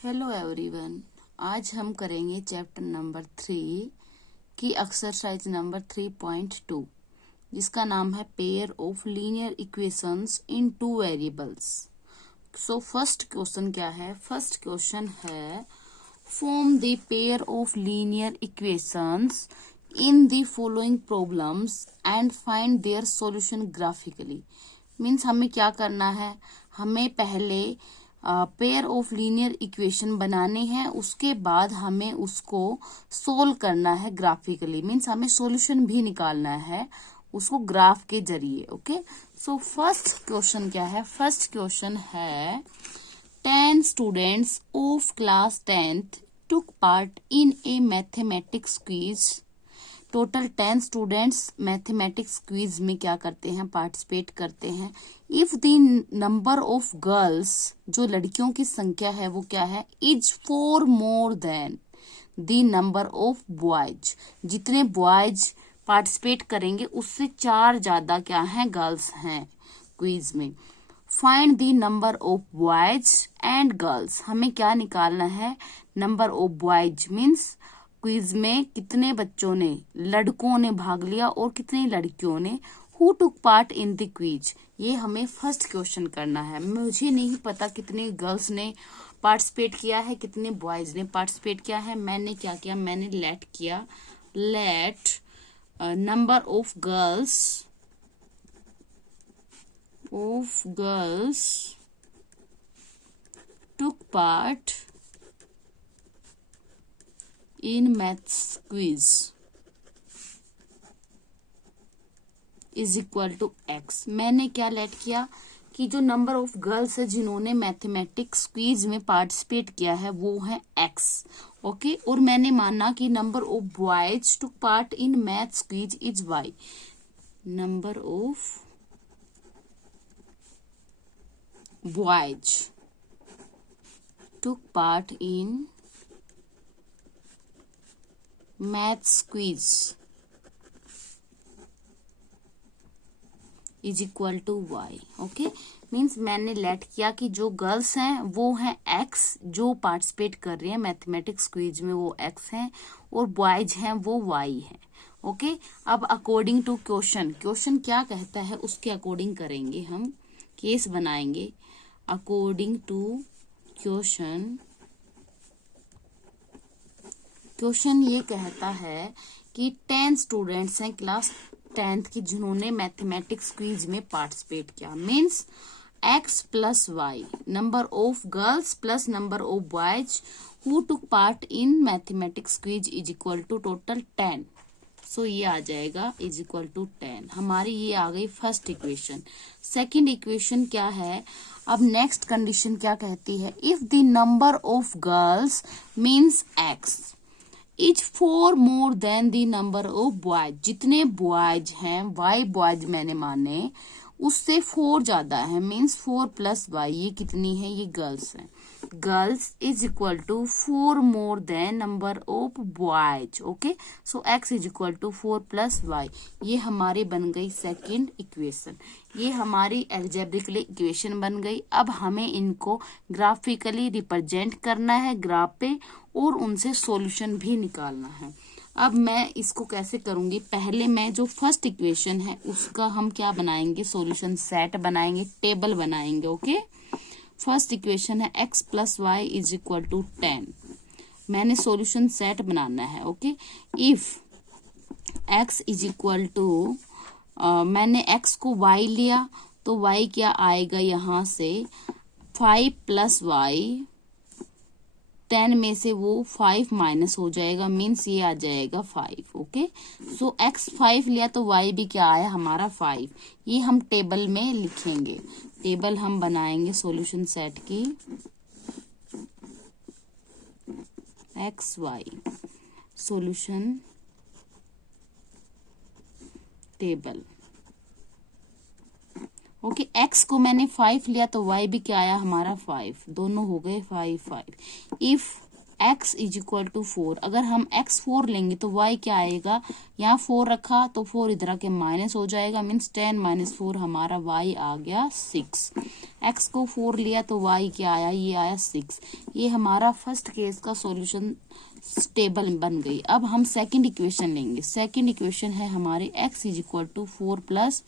Hello everyone. आज हम करेंगे चैप्टर नंबर 3 की एक्सरसाइज नंबर 3.2 जिसका नाम है pair of linear equations in two variables. So first question क्या है? फर्स्ट क्वेश्चन है form the pair of linear equations in the following problems and find their solution graphically. Means हमें क्या करना है, हमें पहले पेयर ऑफ लीनियर इक्वेशन बनाने हैं, उसके बाद हमें उसको सोल्व करना है ग्राफिकली। मीन्स हमें सॉल्यूशन भी निकालना है उसको ग्राफ के जरिए। ओके, सो फर्स्ट क्वेश्चन क्या है? फर्स्ट क्वेश्चन है 10 students of class 10th took part in a mathematics quiz। Total 10 students mathematics quiz में क्या करते हैं? पार्टिसिपेट करते हैं। If the number of girls, जो लड़कियों की संख्या है वो क्या है? Is 4 more then the number of boys. जितने बॉयज पार्टिसिपेट करेंगे उससे 4 ज्यादा क्या है? गर्ल्स हैं क्विज में। Find the number of boys and girls. हमें क्या निकालना है? Number of boys means quiz में कितने बच्चों ने, लड़कों ने भाग लिया और कितनी लड़कियों ने। Who took part in the quiz, ये हमें फर्स्ट क्वेश्चन करना है। मुझे नहीं पता कितने गर्ल्स ने पार्टिसिपेट किया है, कितने बॉयज ने पार्टिसिपेट किया है। मैंने क्या किया? मैंने लेट किया, let number of girls took part in maths quiz is equal to x. मैंने क्या लेट किया कि जो नंबर ऑफ गर्ल्स है जिन्होंने मैथमेटिक्स क्विज में पार्टिसिपेट किया है वो है एक्स। ओके, और मैंने माना कि number of boys took part in maths quiz is y. Number of boys took part in maths quiz is equal to y. Okay, means मैंने लेट किया कि जो गर्ल्स हैं वो हैं एक्स, जो पार्टिसिपेट कर रही हैं मैथमेटिक्स क्विज में वो एक्स हैं, और बॉयज हैं वो वाई हैं। ओके, अब अकॉर्डिंग टू क्वेश्चन क्या कहता है उसके अकॉर्डिंग करेंगे, हम केस बनाएंगे। अकॉर्डिंग टू क्वेश्चन ये कहता है कि 10 स्टूडेंट्स हैं क्लास 10th की जिन्होंने मैथमेटिक्स क्विज में पार्टिसिपेट किया। Means x plus y, number of girls plus number of boys who took part in mathematics quiz is equal to total 10। So ये आ जाएगा इज इक्वल टू 10। हमारी ये आ गई फर्स्ट इक्वेशन। सेकंड इक्वेशन क्या है? अब नेक्स्ट कंडीशन क्या कहती है? If the number of girls means x is 4 more then the number of boys. जितने बॉयज हैं, वाई बॉयज मैंने माने, उससे 4 ज्यादा है। मीन्स 4 प्लस वाई, ये कितनी है? ये गर्ल्स है। Girls is equal to 4 more than number of boys. Okay, so x is equal to 4 plus y. ये हमारी बन गई सेकेंड इक्वेशन। ये हमारी एल्जेब्रिकली इक्वेशन बन गई। अब हमें इनको ग्राफिकली रिप्रेजेंट करना है ग्राफ पे, और उनसे सॉल्यूशन भी निकालना है। अब मैं इसको कैसे करूंगी? पहले मैं जो फर्स्ट इक्वेशन है उसका हम क्या बनाएंगे? सॉल्यूशन सेट बनाएंगे, टेबल बनाएंगे। ओके, फर्स्ट इक्वेशन है x plus y is equal to 10। मैंने सॉल्यूशन सेट बनाना है। Okay, if x is equal to, मैंने x को y लिया तो y क्या आएगा? यहाँ से 5 प्लस वाई, 10 में से वो 5 माइनस हो जाएगा, मीन्स ये आ जाएगा 5। ओके, सो x 5 लिया तो y भी क्या आया? हमारा 5। ये हम टेबल में लिखेंगे। टेबल हम बनाएंगे सॉल्यूशन सेट की, x y solution table. Okay, x को मैंने 5 लिया तो y भी क्या आया? हमारा 5। दोनों हो गए 5 5। If x is equal to 4। अगर हम x 4 लेंगे तो y क्या आएगा, यहाँ 4 रखा तो 4 इधर आके माइनस हो जाएगा, मीन्स 10 माइनस 4 हमारा y आ गया 6। x को 4 लिया तो y क्या आया, ये आया 6। ये हमारा फर्स्ट केस का सॉल्यूशन टेबल बन गई। अब हम सेकंड इक्वेशन लेंगे। सेकंड इक्वेशन है हमारे x is equal to 4 plus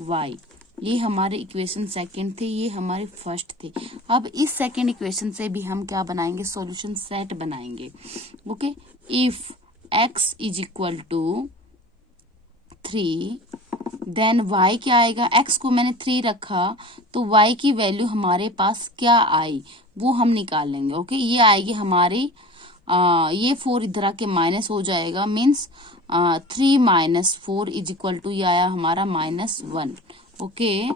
y. ये हमारे इक्वेशन सेकंड थे, ये हमारे फर्स्ट थे। अब इस सेकंड इक्वेशन से भी हम क्या बनाएंगे, सॉल्यूशन सेट बनाएंगे। Okay, if x is equal to 3 then y क्या आएगा, x को मैंने 3 रखा तो y की वैल्यू हमारे पास क्या आई वो हम निकाल लेंगे। ओके, ये आएगी हमारी ये 4 इधर आके माइनस हो जाएगा, means 3 minus 4 is equal to ये आया हमारा -1। ओके,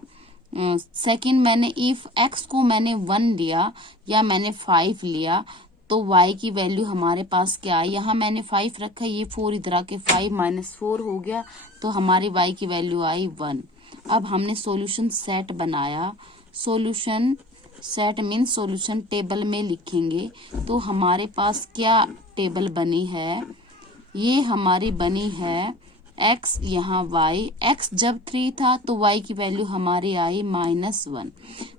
सेकंड मैंने इफ x को मैंने 1 लिया या मैंने 5 लिया तो y की वैल्यू हमारे पास क्या है, यहाँ मैंने 5 रखा, ये 4 इधर आके 5 माइनस 4 हो गया तो हमारी y की वैल्यू आई 1। अब हमने सॉल्यूशन सेट बनाया। Solution set mean solution table में लिखेंगे तो हमारे पास क्या टेबल बनी है, ये हमारी बनी है x यहाँ y। x जब 3 था तो y की वैल्यू हमारी आई -1।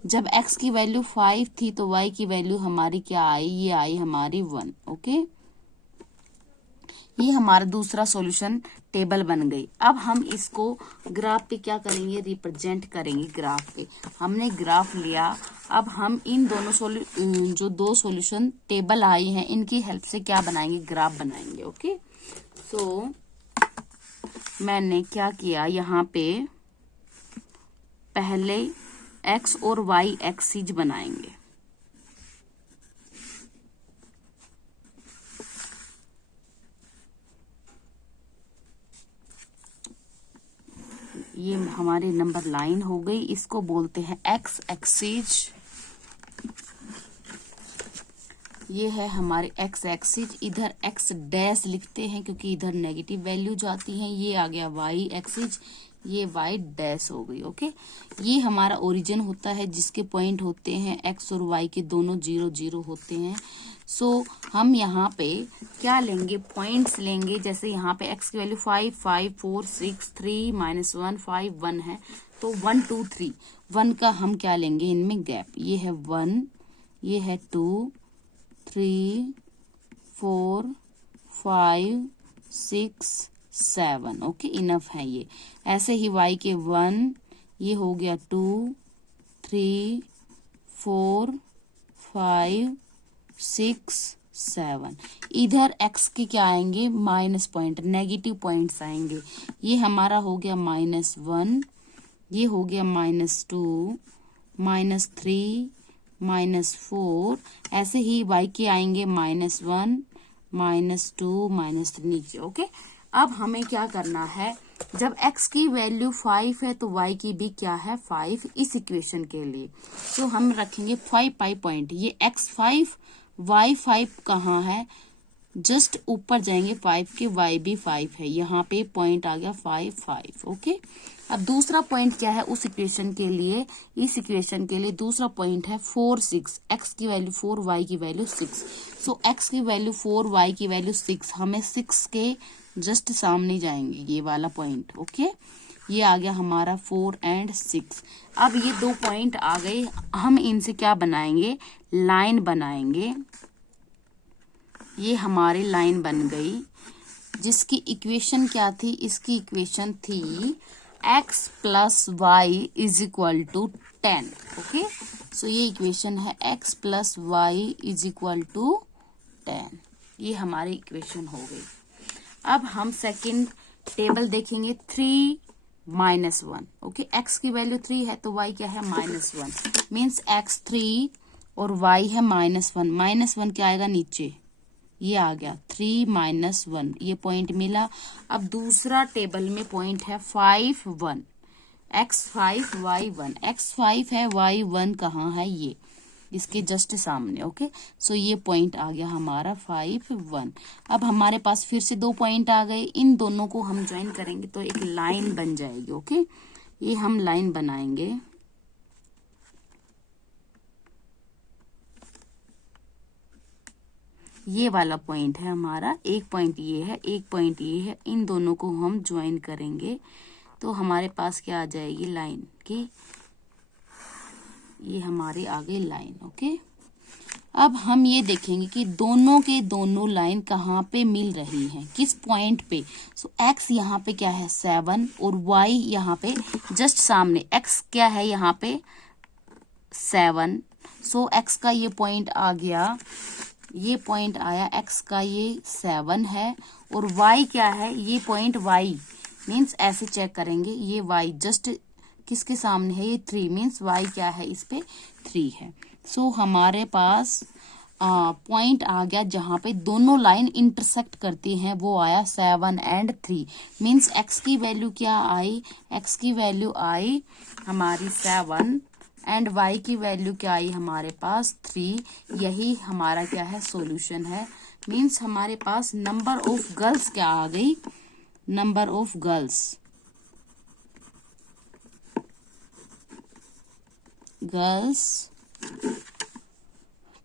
जब x की वैल्यू 5 थी तो y की वैल्यू हमारी क्या आई, ये आई हमारी 1। ओके, ये हमारा दूसरा सॉल्यूशन टेबल बन गई। अब हम इसको ग्राफ पे क्या करेंगे, रिप्रेजेंट करेंगे ग्राफ पे। हमने ग्राफ लिया, अब हम इन दोनों जो दो सॉल्यूशन टेबल आई हैं इनकी हेल्प से क्या बनाएंगे, ग्राफ बनाएंगे। ओके, सो मैंने क्या किया, यहाँ पे पहले x और y एक्सिस बनाएंगे। ये हमारी नंबर लाइन हो गई, इसको बोलते हैं x एक्सिस। ये है हमारे x एक्सिस, इधर x डैश लिखते हैं क्योंकि इधर नेगेटिव वैल्यू जाती हैं। ये आ गया y एक्सिस, ये y डैश हो गई। ओके, ये हमारा ओरिजिन होता है जिसके पॉइंट होते हैं x और y के दोनों 0 0 होते हैं। सो हम यहाँ पे क्या लेंगे, पॉइंट्स लेंगे। जैसे यहाँ पे x की वैल्यू 5 5 4 6 3 -1 5 1 है तो 1 2 3 1 का हम क्या लेंगे, इनमें गैप। ये है 1, ये है 2 3 4 5 6 7। ओके, इनफ है ये। ऐसे ही y के 1, ये हो गया 2 3 4 5 6 7। इधर x के क्या आएंगे, माइनस पॉइंट, नेगेटिव पॉइंट्स आएंगे। ये हमारा हो गया -1, ये हो गया -2 -3 -4। ऐसे ही y के आएंगे -1 -2 -3 नीचे। ओके, अब हमें क्या करना है, जब x की वैल्यू 5 है तो y की भी क्या है 5 इस इक्वेशन के लिए। तो हम रखेंगे 5 पाई पॉइंट, ये x 5 y 5 कहाँ है, जस्ट ऊपर जाएंगे 5 के, y भी 5 है, यहाँ पे पॉइंट आ गया 5 5। ओके, अब दूसरा पॉइंट क्या है उस इक्वेशन के लिए, इस इक्वेशन के लिए दूसरा पॉइंट है 4 6। x की वैल्यू 4, y की वैल्यू 6। सो x की वैल्यू 4, y की वैल्यू 6, हमें 6 के जस्ट सामने जाएंगे ये वाला पॉइंट। ओके, ये आ गया हमारा 4 और 6। अब ये दो पॉइंट आ गए, हम इनसे क्या बनाएंगे, लाइन बनाएंगे। ये हमारी लाइन बन गई जिसकी इक्वेशन क्या थी, इसकी इक्वेशन थी x plus y is equal to 10। Okay, so ये इक्वेशन है x plus y is equal to 10। ये हमारी इक्वेशन हो गई। अब हम सेकंड टेबल देखेंगे, 3 -1। ओके, x की वैल्यू 3 है तो y क्या है -1, मीन्स x 3 और y है -1। -1 क्या आएगा नीचे, ये आ गया 3 -1, ये पॉइंट मिला। अब दूसरा टेबल में पॉइंट है 5 1, x 5 y 1, x 5 है y 1 कहाँ है, ये इसके जस्ट सामने। ओके, सो ये पॉइंट आ गया हमारा 5 1। अब हमारे पास फिर से दो पॉइंट आ गए, इन दोनों को हम ज्वाइन करेंगे तो एक लाइन बन जाएगी। ओके, ये हम लाइन बनाएंगे। ये वाला पॉइंट है हमारा, एक पॉइंट ये है, एक पॉइंट ये है, इन दोनों को हम ज्वाइन करेंगे तो हमारे पास क्या आ जाएगी लाइन की, ये हमारी आ गई लाइन। ओके, अब हम ये देखेंगे कि दोनों के दोनों लाइन कहाँ पे मिल रही हैं, किस पॉइंट पे। सो x यहाँ पे क्या है 7 और y यहाँ पे जस्ट सामने, x क्या है यहाँ पे 7। सो x का ये पॉइंट आ गया, ये पॉइंट आया, x का ये 7 है और y क्या है, ये पॉइंट y मीन्स ऐसे चेक करेंगे, ये y जस्ट किसके सामने है, ये 3 मीन्स y क्या है इस पे 3 है। सो हमारे पास पॉइंट आ गया जहां पे दोनों लाइन इंटरसेक्ट करती हैं, वो आया 7 एंड 3 मीन्स x की वैल्यू क्या आई, x की वैल्यू आई हमारी 7 एंड y की वैल्यू क्या आई हमारे पास 3। यही हमारा क्या है सॉल्यूशन है। मीन्स हमारे पास नंबर ऑफ गर्ल्स क्या आ गई, number of girls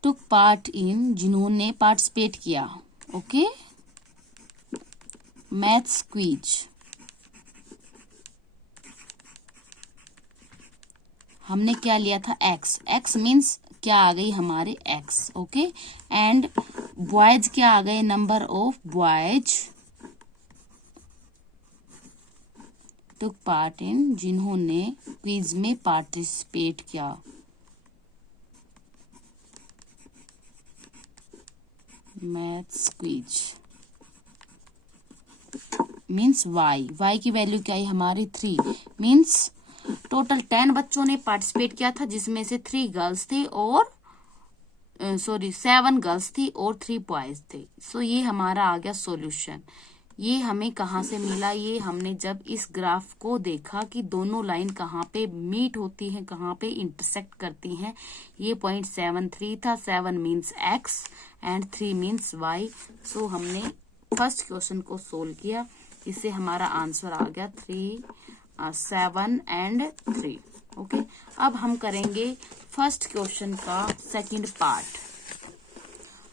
took part इन, जिन्होंने पार्टिसिपेट किया, ओके, मैथ्स क्विज। हमने क्या लिया था x, x मीन्स क्या आ गई हमारे x, ओके, एंड बॉयज क्या आ गए, number of boys took part इन, जिन्होंने क्विज में पार्टिसिपेट किया, मैथ्स क्विज मीन्स y की वैल्यू क्या है हमारी 3 मीन्स टोटल 10 बच्चों ने पार्टिसिपेट किया था, जिसमें से 3 गर्ल्स थी और 7 गर्ल्स थी और 3 बॉयज थे। सो ये हमारा आ गया सॉल्यूशन। ये हमें कहाँ से मिला, ये हमने जब इस ग्राफ को देखा कि दोनों लाइन कहाँ पे मीट होती हैं, कहाँ पे इंटरसेक्ट करती हैं। ये पॉइंट 7-3 था, 7 means x and 3 means y। सो हमने फर्स्ट क्वेश्चन को सोल्व किया, इससे हमारा आंसर आ गया 7 एंड 3। ओके, अब हम करेंगे फर्स्ट क्वेश्चन का सेकंड पार्ट।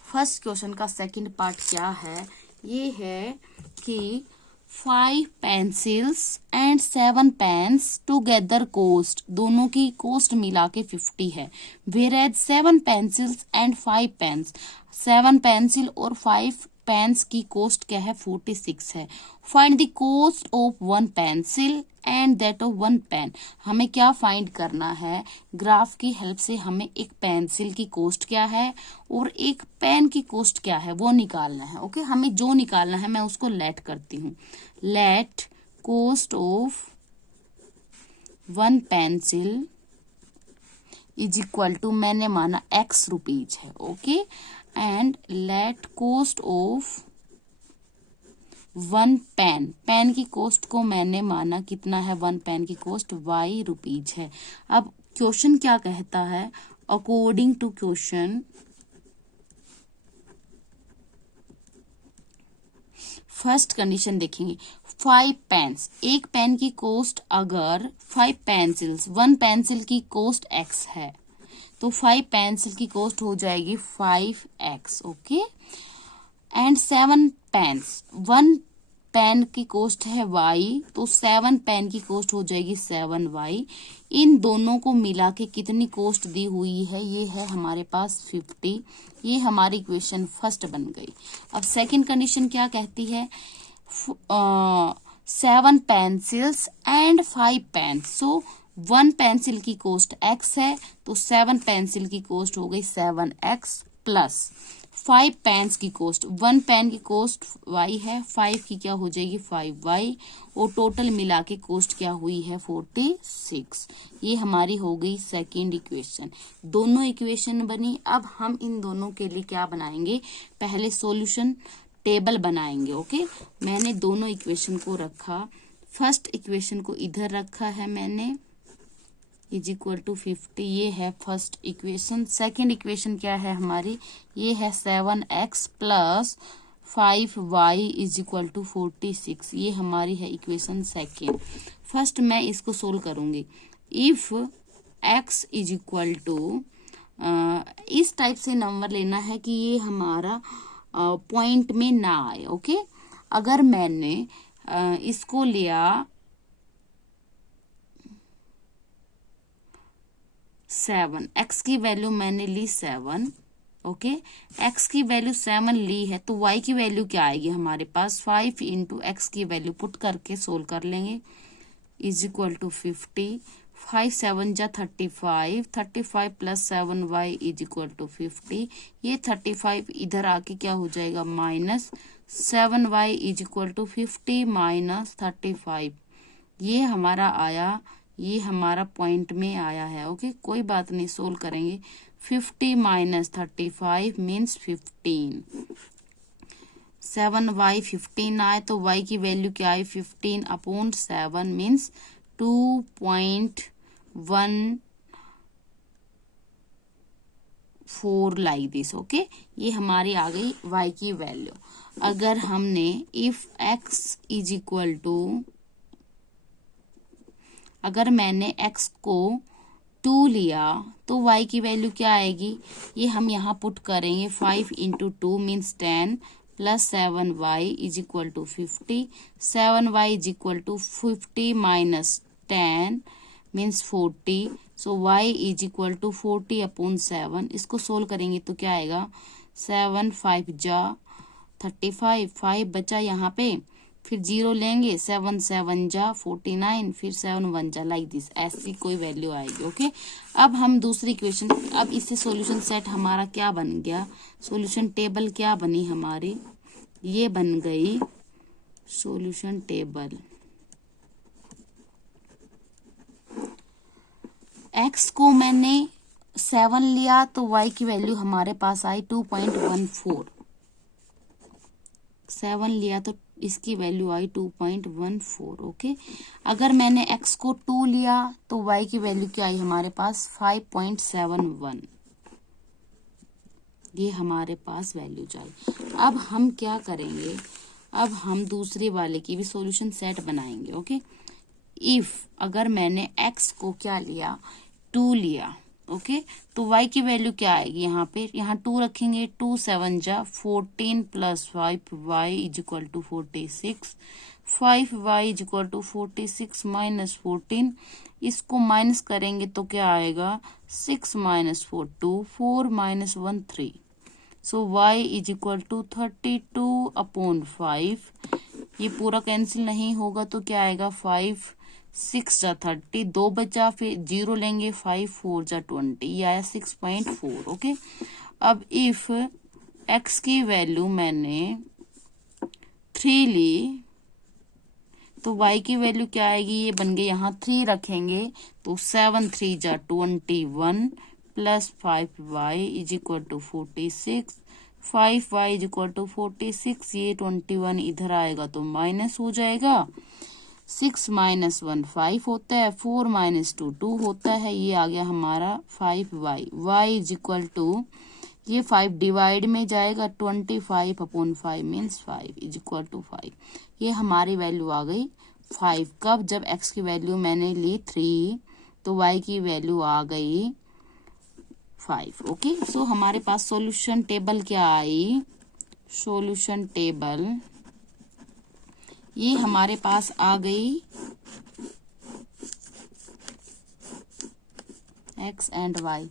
फर्स्ट क्वेश्चन का सेकंड पार्ट क्या है, ये है कि 5 pencils and 7 pens together cost, दोनों की कॉस्ट मिला के 50 है। Whereas 7 pencils and 5 pens, 7 pencil और 5 पेन्स की कॉस्ट क्या है 46 है। Find the cost of 1 pencil and that of 1 pen. हमें क्या फाइंड करना है, ग्राफ की हेल्प से हमें एक पेंसिल की कॉस्ट क्या है और एक पेन की कॉस्ट क्या है वो निकालना है। ओके, हमें जो निकालना है मैं उसको लेट करती हूँ। Let cost of 1 pencil is equal to, मैंने माना x रुपीज है, okay, and let cost of 1 pen, pen की कॉस्ट को मैंने माना कितना है, 1 पेन की कॉस्ट y रुपीज है। अब क्वेश्चन क्या कहता है, according to question first condition देखेंगे, 5 पेन्स, एक पेन की कॉस्ट अगर 5 पेंसिल्स, 1 पेंसिल की कॉस्ट x है तो 5 पेंसिल की कॉस्ट हो जाएगी 5x, okay, and 7 pens, 1 pen की कॉस्ट है y तो 7 पेन की कॉस्ट हो जाएगी 7y। इन दोनों को मिला के कितनी कॉस्ट दी हुई है, ये है हमारे पास 50। ये हमारी इक्वेशन फर्स्ट बन गई। अब सेकंड कंडीशन क्या कहती है, 7 pencils and 5 pens. So 1 pencil की कॉस्ट x है तो 7 पेंसिल की कॉस्ट हो गई 7x प्लस 5 पेन्स की कॉस्ट, 1 पेन की कॉस्ट y है, 5 की क्या हो जाएगी 5y और टोटल मिला के कॉस्ट क्या हुई है 46। ये हमारी हो गई सेकंड इक्वेशन। दोनों इक्वेशन बनी। अब हम इन दोनों के लिए क्या बनाएंगे, पहले सॉल्यूशन टेबल बनाएंगे। ओके, मैंने दोनों इक्वेशन को रखा, फर्स्ट इक्वेशन को इधर रखा है मैंने, इज इक्वल टू 50, ये है फर्स्ट इक्वेशन। सेकेंड इक्वेशन क्या है हमारी, ये है 7x plus 5y is equal to 46, ये हमारी है इक्वेशन सेकेंड। फर्स्ट मैं इसको सोल्व करूंगी। If x is equal to, इस टाइप से नंबर लेना है कि ये हमारा पॉइंट में ना आए। ओके, अगर मैंने इसको लिया 7, x की वैल्यू मैंने ली 7, ओके, x की वैल्यू 7 ली है तो y की वैल्यू क्या आएगी हमारे पास, 5 इंटू एक्स की वैल्यू पुट करके सोल्व कर लेंगे, इज इक्वल टू 50, 5 7 जा 35, 35 plus 7y is equal to 50, ये 35 इधर आके क्या हो जाएगा minus 7y is equal to 50 minus 35, ये हमारा आया, ये हमारा पॉइंट में आया है। ओके, कोई बात नहीं, सोल्व करेंगे। 50 माइनस 35 मीन्स 15, 7y 15 आए तो y की वैल्यू क्या आई, 15 upon 7 means 2.14 like this. Okay, ये हमारी आ गई y की वैल्यू। अगर हमने if x is equal to, अगर मैंने x को 2 लिया तो y की वैल्यू क्या आएगी, ये हम यहाँ पुट करेंगे, 5 into 2 means 10 plus 7y is equal to 50, 7y is equal to 50 minus 10 means 40, so y is equal to 40 upon 7। इसको सोल्व करेंगे तो क्या आएगा, 7 5 जा 35, 5 बचा यहाँ पे, फिर 0 लेंगे, 7 7 जा 49, फिर 7 1 जा लाइक दिस, ऐसी कोई वैल्यू आएगी। ओके, अब हम दूसरी इक्वेशन, अब इससे सॉल्यूशन सेट हमारा क्या बन गया, सॉल्यूशन टेबल क्या बनी हमारी, ये बन गई सॉल्यूशन टेबल। x को मैंने 7 लिया तो y की वैल्यू हमारे पास आई 2.14, 7 लिया तो इसकी वैल्यू आई 2.14। ओके, अगर मैंने x को 2 लिया तो y की वैल्यू क्या आई हमारे पास 5.71, ये हमारे पास वैल्यू आई। अब हम क्या करेंगे, अब हम दूसरे वाले की भी सॉल्यूशन सेट बनाएंगे। ओके, इफ अगर मैंने x को क्या लिया 2 लिया, ओके, तो y की वैल्यू क्या आएगी, यहाँ पे यहाँ 2 रखेंगे, 2 7 जा 14 plus 5y is equal to 46, 5y is equal to 46 minus 14, इसको माइनस करेंगे तो क्या आएगा, 6 minus 4 2, 4 minus 1 3, so y is equal to 32 upon 5, ये पूरा कैंसिल नहीं होगा तो क्या आएगा, 5 6 जा 30, 2 बचा, फिर 0 लेंगे, 5 4 जा 20, ये आया 6.4। ओके, अब इफ x की वैल्यू मैंने 3 ली तो y की वैल्यू क्या आएगी, ये बन गई, यहाँ 3 रखेंगे तो 7 3 जा 21 plus 5y is equal to 46, 5y is equal to 46, ये 21 इधर आएगा तो माइनस हो जाएगा, 6 माइनस 1 5 होता है, 4 माइनस 2 2 होता है, ये आ गया हमारा 5y, y is equal to, ये 5 डिवाइड में जाएगा, 25 upon 5 means 5 is equal to 5, ये हमारी वैल्यू आ गई 5। कब, जब x की वैल्यू मैंने ली 3 तो y की वैल्यू आ गई 5। ओके, सो हमारे पास सॉल्यूशन टेबल क्या आई, सॉल्यूशन टेबल ये हमारे पास आ गई x and y।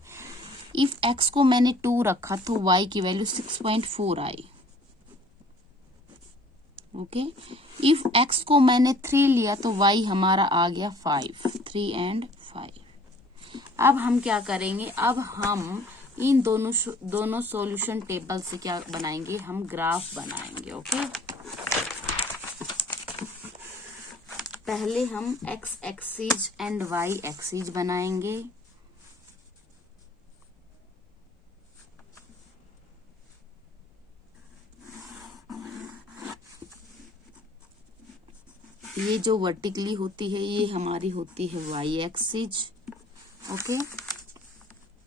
If x को मैंने 2 रखा तो y की value 6.4 I. Okay, if x को मैंने 3 लिया तो y हमारा आ गया 5, 3 एंड 5। अब हम क्या करेंगे, अब हम इन दोनों सॉल्यूशन टेबल से क्या बनाएंगे, हम ग्राफ बनाएंगे। ओके, पहले हम x axis and y axis बनाएंगे। ये जो वर्टिकली होती है ये हमारी होती है y एक्सिस। ओके,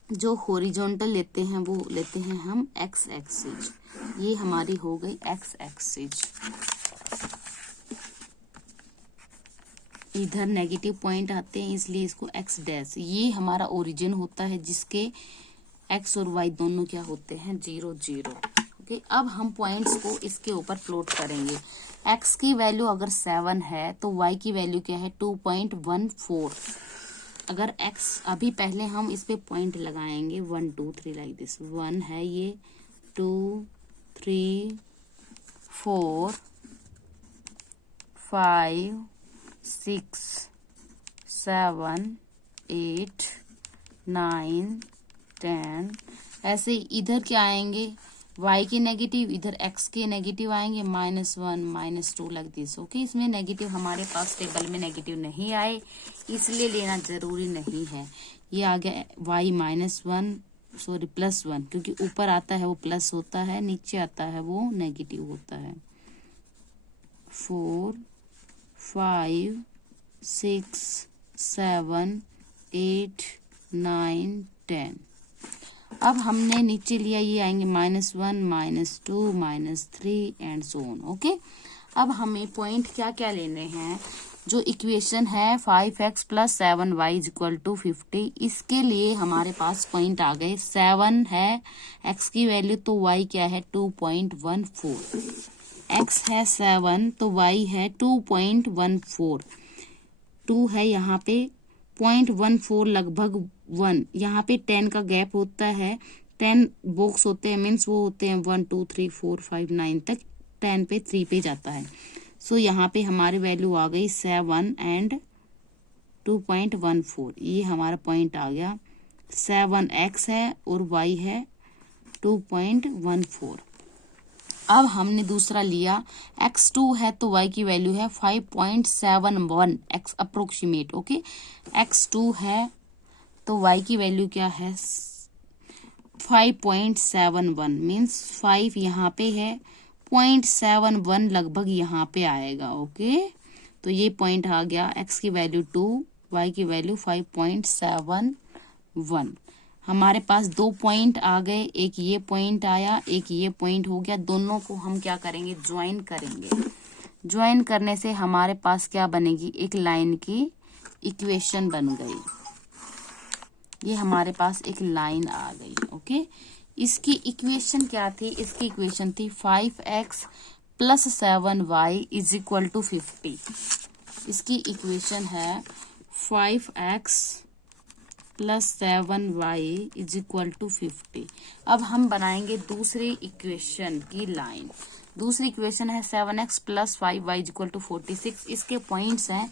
जो हॉरिजॉन्टल लेते हैं वो लेते हैं हम x एक्सिस, ये हमारी हो गई x एक्सिस। इधर नेगेटिव पॉइंट आते हैं इसलिए इसको x डैश, ये हमारा ओरिजिन होता है जिसके x और y दोनों क्या होते हैं 0 0। ओके, अब हम पॉइंट्स को इसके ऊपर प्लॉट करेंगे। x की वैल्यू अगर 7 है तो y की वैल्यू क्या है 2.14। अगर x, अभी पहले हम इस पे पॉइंट लगाएंगे 1 2 3 लाइक दिस। 1 है ये, 2 3 4 5 6 7 8 9 10। ऐसे इधर क्या आएंगे y के नेगेटिव, इधर x के नेगेटिव आएंगे, -1 -2 लाइक दिस। ओके, इसमें नेगेटिव हमारे पास टेबल में नेगेटिव नहीं आए, इसलिए लेना जरूरी नहीं है। ये आ गया y -1 सॉरी +1, क्योंकि ऊपर आता है वो प्लस होता है, नीचे आता है वो नेगेटिव होता है। 4 5 6 7 8 9 10। अब हमने नीचे लिया, ये आएंगे -1 -2 -3 एंड सो ऑन। ओके, अब हमें पॉइंट क्या क्या लेने हैं। जो इक्वेशन है 5x + 7y = 50, इसके लिए हमारे पास पॉइंट आ गए। 7 है x की वैल्यू, तो y क्या है 2.14। x है 7 तो y है 2.14। 2 है यहाँ पे 0.14, लगभग 1। यहाँ पे 10 का गैप होता है, 10 बॉक्स होते हैं, मीन्स वो होते हैं 1 2 3 4 5 9 तक, 10 पे 3 पे जाता है। सो यहाँ पे हमारी वैल्यू आ गई 7 एंड 2.14। ये हमारा पॉइंट आ गया। 7 x है और y है 2.14। अब हमने दूसरा लिया, x2 है तो y की वैल्यू है 5.71 x अप्रोक्सीमेट। ओके, x2 है तो y की वैल्यू क्या है 5.71, मीन्स 5 यहाँ पे है, 0.71 लगभग यहाँ पे आएगा। ओके, तो ये पॉइंट आ गया। x की वैल्यू 2, y की वैल्यू 5.71। हमारे पास 2 पॉइंट आ गए, एक ये पॉइंट आया, एक ये पॉइंट हो गया। दोनों को हम क्या करेंगे ज्वाइन करेंगे। ज्वाइन करने से हमारे पास क्या बनेगी, एक लाइन की इक्वेशन बन गई। ये हमारे पास एक लाइन आ गई। ओके, इसकी इक्वेशन क्या थी, इसकी इक्वेशन थी 5x + 7y = 50। इसकी इक्वेशन है 5x + 7y = 50। अब हम बनाएंगे दूसरी इक्वेशन की लाइन। दूसरी इक्वेशन है 7x + 5y = 46। इसके पॉइंट्स हैं,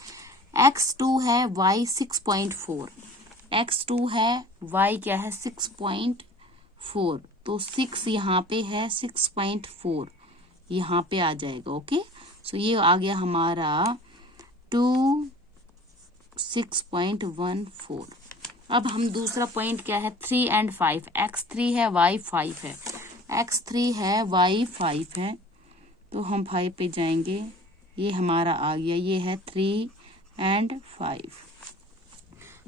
x2 है y 6.4, x2 है y क्या है 6.4, तो 6 यहाँ पे है, 6.4 यहाँ पे आ जाएगा। ओके, सो ये आ गया हमारा 2 6.14। अब हम दूसरा पॉइंट क्या है 3 एंड 5, x3 है y 5 है, x3 है y 5 है, तो हम 5 पे जाएंगे। ये हमारा आ गया, ये है 3 एंड 5।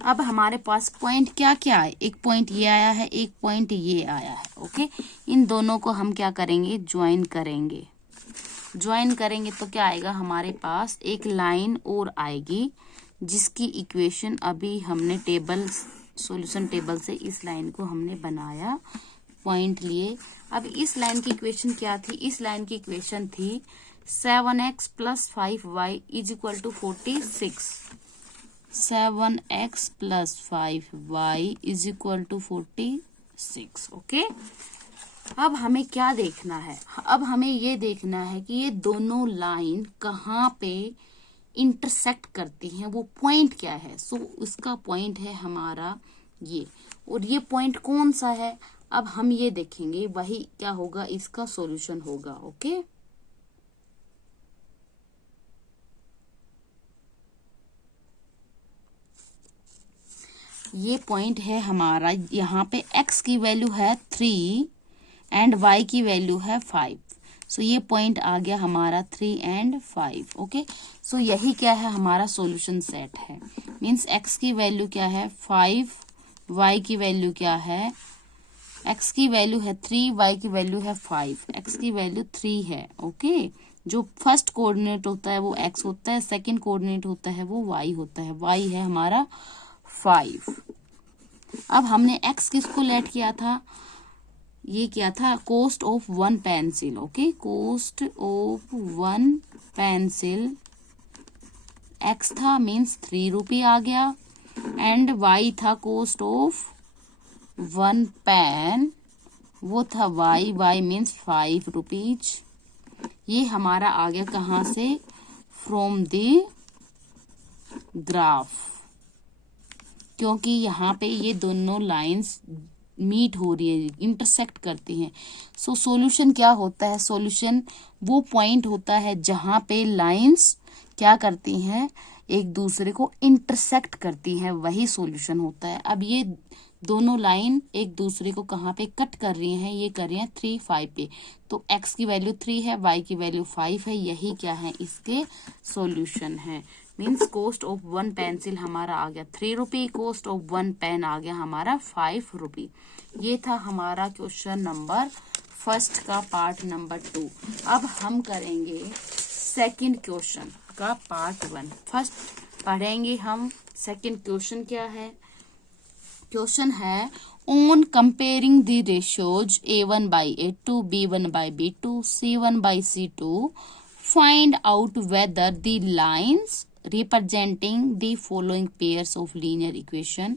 अब हमारे पास पॉइंट क्या क्या है, एक पॉइंट ये आया है, एक पॉइंट ये आया है। ओके, इन दोनों को हम क्या करेंगे ज्वाइन करेंगे। ज्वाइन करेंगे तो क्या आएगा हमारे पास, एक लाइन और आएगी जिसकी इक्वेशन अभी हमने टेबल सॉल्यूशन टेबल से इस लाइन को हमने बनाया, पॉइंट लिए। अब इस लाइन की इक्वेशन क्या थी, इस लाइन की इक्वेशन थी 7x + 5y = 46। 7x + 5y = 46। Okay, अब हमें क्या देखना है, अब हमें ये देखना है कि ये दोनों लाइन कहाँ पे इंटरसेक्ट करती हैं, वो पॉइंट क्या है। सो उसका पॉइंट है हमारा ये, और ये पॉइंट कौन सा है अब हम ये देखेंगे, वही क्या होगा इसका सॉल्यूशन होगा। ओके, ये पॉइंट है हमारा, यहाँ पे x की वैल्यू है 3 एंड y की वैल्यू है 5। सो ये पॉइंट आ गया हमारा 3 एंड 5। ओके, सो यही क्या है हमारा सॉल्यूशन सेट है, मीन्स x की वैल्यू क्या है 5, y की वैल्यू क्या है, x की वैल्यू है 3, y की वैल्यू है 5, x की वैल्यू 3 है। ओके, जो फर्स्ट कोऑर्डिनेट होता है वो x होता है, सेकंड कोऑर्डिनेट होता है वो y होता है, y है हमारा 5। अब हमने x किसको लेट किया था, ये क्या था, cost of one pencil, okay, cost of one pencil x था, मीन्स 3 रुपये आ गया, एंड वाई था कॉस्ट ऑफ वन पेन, वो था वाई, वाई मीन्स 5 रुपीज। ये हमारा आ गया कहाँ से, फ्रॉम द ग्राफ, क्योंकि यहाँ पे ये दोनों लाइंस मीट हो रही है, इंटरसेक्ट करती हैं। सो सॉल्यूशन क्या होता है, सॉल्यूशन वो पॉइंट होता है जहां पे लाइंस क्या करती हैं, एक दूसरे को इंटरसेक्ट करती हैं, वही सॉल्यूशन होता है। अब ये दोनों लाइन एक दूसरे को कहाँ पे कट कर रही हैं, ये कर रही हैं 3, 5 पे, तो x की वैल्यू 3 है, y की वैल्यू 5 है, यही क्या है, इसके सॉल्यूशन है। Means cost of one pencil हमारा आ गया 3 रुपये, कॉस्ट ऑफ वन पेन आ गया हमारा 5 रुपये। ये था हमारा क्वेश्चन नंबर फर्स्ट का पार्ट नंबर 2। अब हम करेंगे सेकंड क्वेश्चन का पार्ट 1। फर्स्ट पढ़ेंगे हम, सेकंड क्वेश्चन क्या है, क्वेश्चन है on comparing the ratios A1 by A2, B1 by B2, C1 by C2, find out whether the lines representing the following pairs of linear equation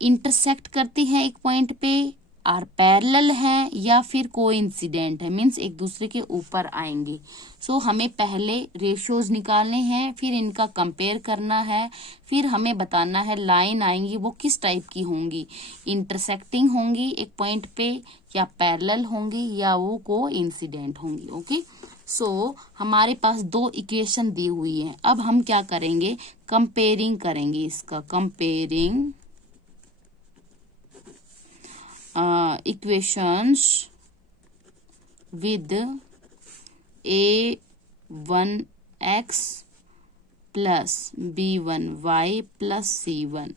intersect करती है एक point पे, are parallel है, या फिर कोइंसिडेंट है, means एक दूसरे के ऊपर आएंगे। सो हमें पहले रेशियोज निकालने हैं, फिर इनका कंपेयर करना है, फिर हमें बताना है लाइन आएंगी वो किस टाइप की होंगी, इंटरसेक्टिंग होंगी एक पॉइंट पे, या पैरेलल होंगी, या वो कोइंसिडेंट होंगी। ओके, सो हमारे पास 2 इक्वेशन दी हुई है। अब हम क्या करेंगे, कंपेयरिंग करेंगे, इसका comparing equations with A1x plus B1y plus C1,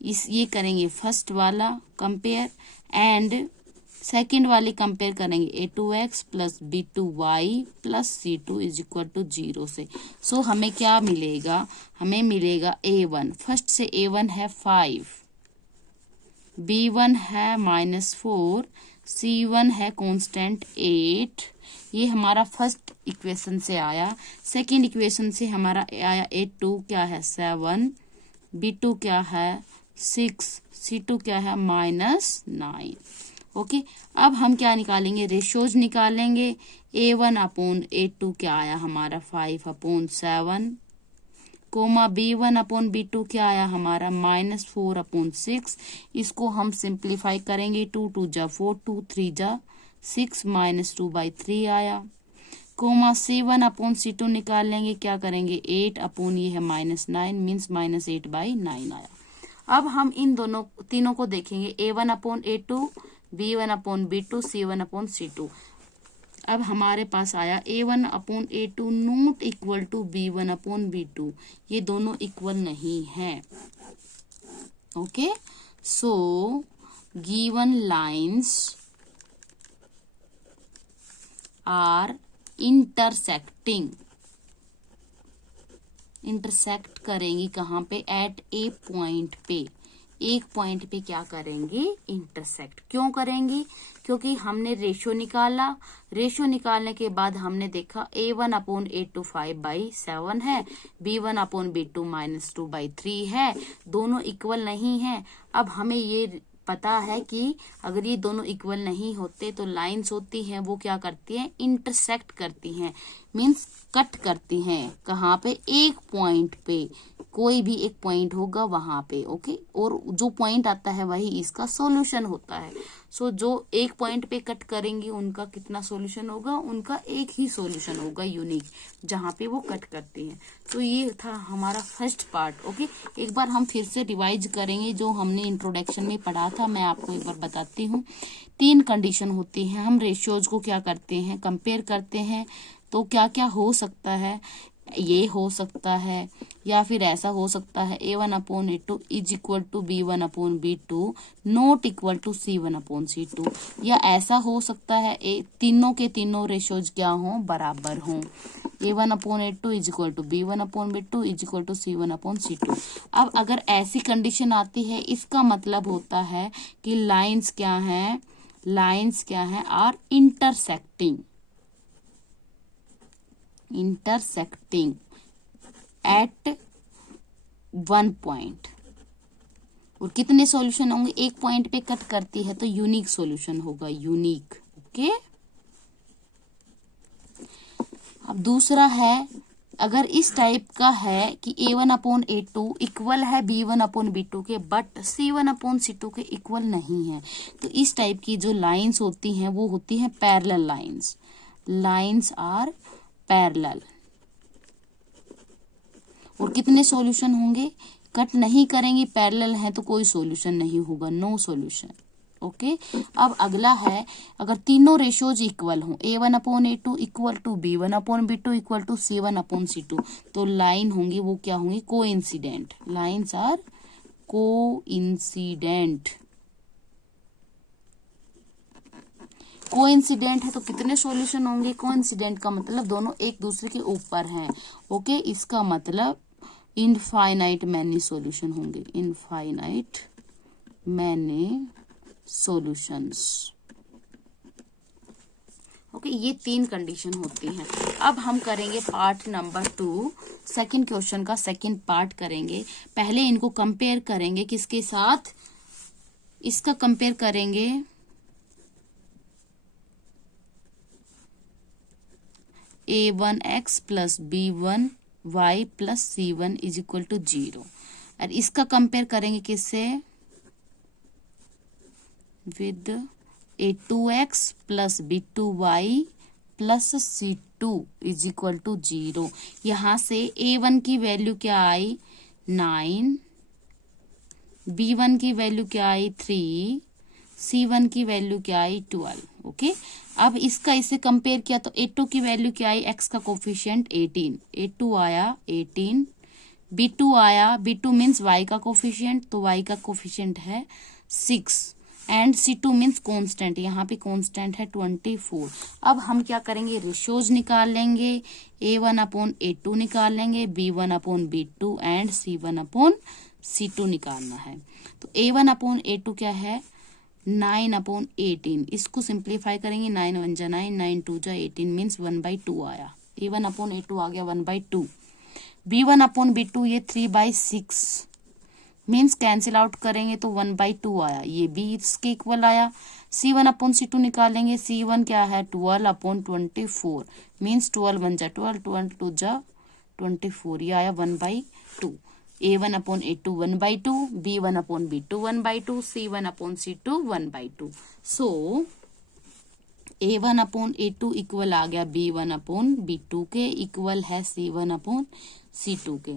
ये करेंगे फर्स्ट वाला कंपेयर, एंड सेकेंड वाली कंपेयर करेंगे A2x plus B2y plus C2 is equal to 0 से। सो हमें क्या मिलेगा, हमें मिलेगा A1, फर्स्ट से A1 है 5, B1 है -4, C1 है कांस्टेंट 8। ये हमारा फर्स्ट इक्वेशन से आया। सेकंड इक्वेशन से हमारा आया A2 क्या है 7, B2 क्या है 6, C2 क्या है -9। ओके, अब हम क्या निकालेंगे, रेशियोज निकालेंगे। A1 अपॉन A2 क्या आया हमारा 5/7, कोमा B1 अपॉन B2 क्या आया हमारा -4/6। इसको हम सिंप्लीफाई करेंगे, 2 2 जा 4, 2 3 जा 6, -2/3 आया। कोमा C1 अपॉन C2 निकाल लेंगे, क्या करेंगे 8 अपॉन ये है -9, मीन्स -8/9 आया। अब हम इन दोनों तीनों को देखेंगे, A1 upon A2, B1 upon B2, C1 upon C2। अब हमारे पास आया A1 upon A2 not equal to B1 upon B2, ये दोनों इक्वल नहीं है। Okay, so given lines are intersecting, intersect करेंगी कहाँ पे, एट ए पॉइंट पे, एक पॉइंट पे क्या करेंगे, इंटरसेक्ट। क्यों करेंगी, क्योंकि हमने रेशियो निकाला, रेशियो निकालने के बाद हमने देखा A1 अपॉन A2 5/7 है, B1 अपॉन B2 -2/3 है, दोनों इक्वल नहीं है। अब हमें ये पता है कि अगर ये दोनों इक्वल नहीं होते तो लाइंस होती हैं वो क्या करती हैं, इंटरसेक्ट करती हैं, मीन्स कट करती हैं, कहाँ पे, एक पॉइंट पे, कोई भी एक पॉइंट होगा वहां पे। ओके, और जो पॉइंट आता है वही इसका सॉल्यूशन होता है। सो जो एक पॉइंट पे कट करेंगे उनका कितना सॉल्यूशन होगा, उनका एक ही सॉल्यूशन होगा यूनिक, जहां पे वो कट करते हैं। तो ये था हमारा फर्स्ट पार्ट। ओके, एक बार हम फिर से रिवाइज करेंगे जो हमने इंट्रोडक्शन में पढ़ा था, मैं आपको एक बार बताती हूँ। 3 कंडीशन होती हैं, हम रेशियोज को क्या करते हैं, कंपेयर करते हैं। तो क्या क्या हो सकता है, ये हो सकता है, या फिर ऐसा हो सकता है A1 upon A2 is equal to B1 upon B2 not equal to C1 upon C2, या ऐसा हो सकता है तीनों के तीनों रेशियोज क्या हों, बराबर हों। A1 upon A2 is equal to B1 upon B2 is equal to C1 upon C2। अब अगर ऐसी कंडीशन आती है, इसका मतलब होता है कि लाइंस क्या हैं, लाइंस क्या है, are intersecting at one point. और कितने सॉल्यूशन होंगे, एक पॉइंट पे कट करती है तो यूनिक सॉल्यूशन होगा, यूनिक। ओके, अब दूसरा है, अगर इस टाइप का है कि A1/A2 इक्वल है B1/B2 के, बट C1/C2 के इक्वल नहीं है, तो इस टाइप की जो लाइंस होती हैं वो होती हैं parallel lines. Lines are parallel. और कितने सॉल्यूशन होंगे, कट नहीं करेंगे, पैरेलल है तो कोई सॉल्यूशन नहीं होगा, नो सॉल्यूशन। ओके, अब अगला है, अगर तीनों रेशियोज इक्वल हो, A1/A2 equal to B1/B2 equal to C1/C2, तो लाइन होंगी वो क्या होंगी, coincident. Lines are coincident. Coincident है तो कितने सॉल्यूशन होंगे, कोइंसिडेंट का मतलब दोनों एक दूसरे के ऊपर हैं। ओके, इसका मतलब इनफाइनाइट मैनी सॉल्यूशन होंगे, इनफाइनाइट मैनी सॉल्यूशंस। ओके, ये 3 कंडीशन होती हैं। अब हम करेंगे पार्ट नंबर 2, सेकंड क्वेश्चन का सेकंड पार्ट करेंगे। पहले इनको कंपेयर करेंगे किसके साथ, इसका कंपेयर करेंगे A1x plus B1y plus C1 is equal to 0, और इसका कंपेयर करेंगे किससे, with A2x plus B2y plus C2 is equal to 0। यहां से A1 की वैल्यू क्या आई, 9, B1 की वैल्यू क्या आई, 3, C1 की वैल्यू क्या आई, 12। ओके, अब इसका इसे कंपेयर किया तो A2 की वैल्यू क्या आई, x का कोफिशिएंट 18, A2 आया 18, B2 आया, B2 मीन्स y का कोफिशिएंट, तो y का कोफिशिएंट है 6, एंड C2 मीन्स कांस्टेंट, यहाँ पे कांस्टेंट है 24। अब हम क्या करेंगे, रेशियोज निकाल लेंगे, A1/A2 निकाल लेंगे, B1/B2 एंड C1/C2 निकालना है। तो A1/A2 क्या है, 9/18, इसको सिंप्लीफाई करेंगे, 9 1 जा 9, 9 2 जा 18 मीन्स 1/2 आया, A1/A2 आ गया 1/2। B1/B2 ये 3/6 मीन्स कैंसिल आउट करेंगे तो 1/2 आया, ये भी इसके इक्वल आया। C1/C2 निकालेंगे, C1 क्या है, 12/24 मीन्स 12 1 जा 12, 12 2 जा 24, ये आया 1/2। A1/A2 1/2, B1/B2 1/2, C1/C2 1/2। सो A1/A2 इक्वल आ गया B1/B2 के, इक्वल है C1/C2 के।